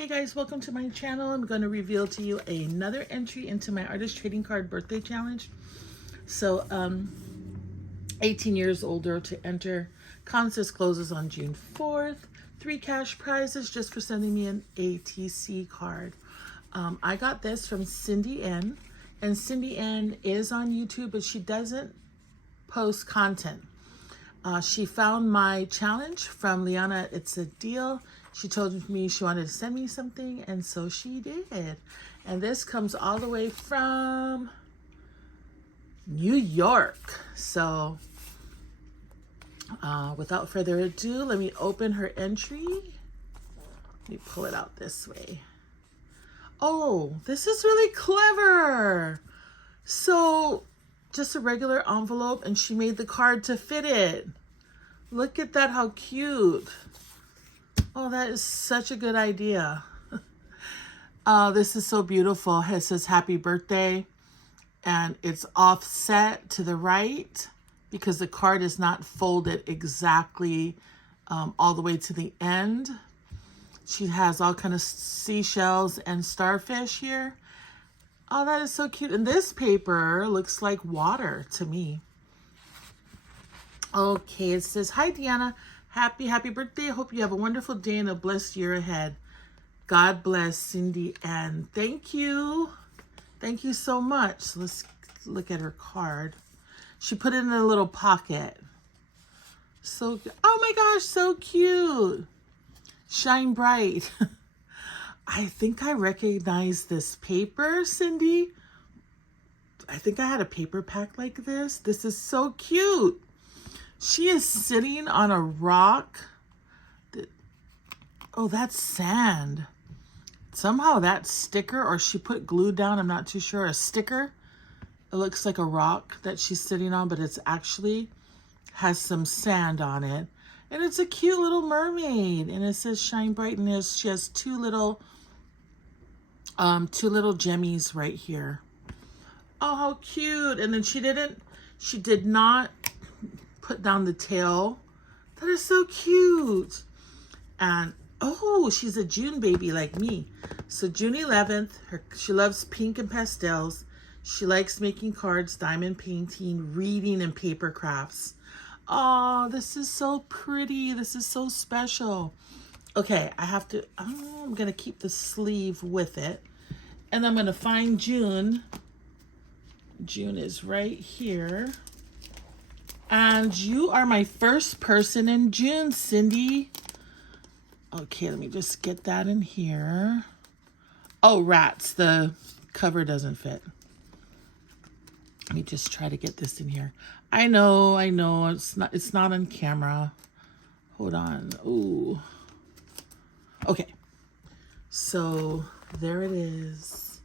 Hey guys, welcome to my channel. I'm going to reveal to you another entry into my artist trading card birthday challenge. So 18 years older to enter. Contest closes on June 4th. 3 cash prizes just for sending me an ATC card. I got this from Cindy N, and Cindy N is on YouTube, but she doesn't post content. She found my challenge from Liana. It's a deal. She told me she wanted to send me something, and so she did. And this comes all the way from New York. So without further ado, let me open her entry. Let me pull it out this way. Oh, this is really clever. So just a regular envelope, and she made the card to fit it. Look at that, how cute. Oh, that is such a good idea. This is so beautiful. It says happy birthday, and it's offset to the right because the card is not folded exactly all the way to the end. She has all kind of seashells and starfish here. Oh, that is so cute. And this paper looks like water to me. Okay, it says, hi, Deanna. Happy birthday. I hope you have a wonderful day and a blessed year ahead. God bless, Cindy Ann. Thank you. Thank you so much. So let's look at her card. She put it in a little pocket. So, oh my gosh, so cute. Shine bright. I think I recognize this paper, Cindy. I think I had a paper pack like this. This is so cute. She is sitting on a rock. Oh, that's sand. Somehow that sticker, or she put glue down, I'm not too sure, a sticker. It looks like a rock that she's sitting on, but it's actually has some sand on it. And it's a cute little mermaid. And it says shine bright, and she has two little jemmies right here. Oh, how cute. And then she did not put down the tail. That is so cute. And oh, she's a June baby like me. So June 11th, she loves pink and pastels. She likes making cards, diamond painting, reading, and paper crafts. Oh, this is so pretty. This is so special. Okay, I'm gonna keep the sleeve with it. And I'm gonna find June. June is right here. And you are my first person in June, Cindy. Okay, let me just get that in here. Oh, rats, the cover doesn't fit. Let me just try to get this in here. I know, it's not on camera. Hold on. Ooh. Okay. So there it is.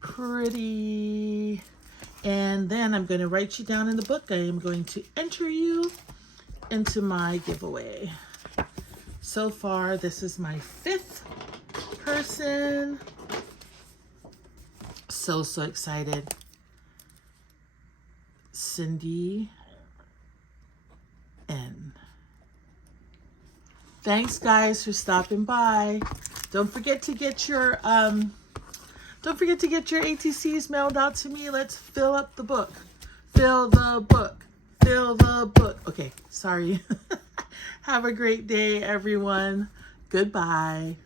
Pretty. And then I'm going to write you down in the book. I am going to enter you into my giveaway. So far, this is my 5th person. So excited. Cindy N. Thanks, guys, for stopping by. Don't forget to get your ATCs mailed out to me. Let's fill up the book. Fill the book. Fill the book. Okay, sorry. Have a great day, everyone. Goodbye.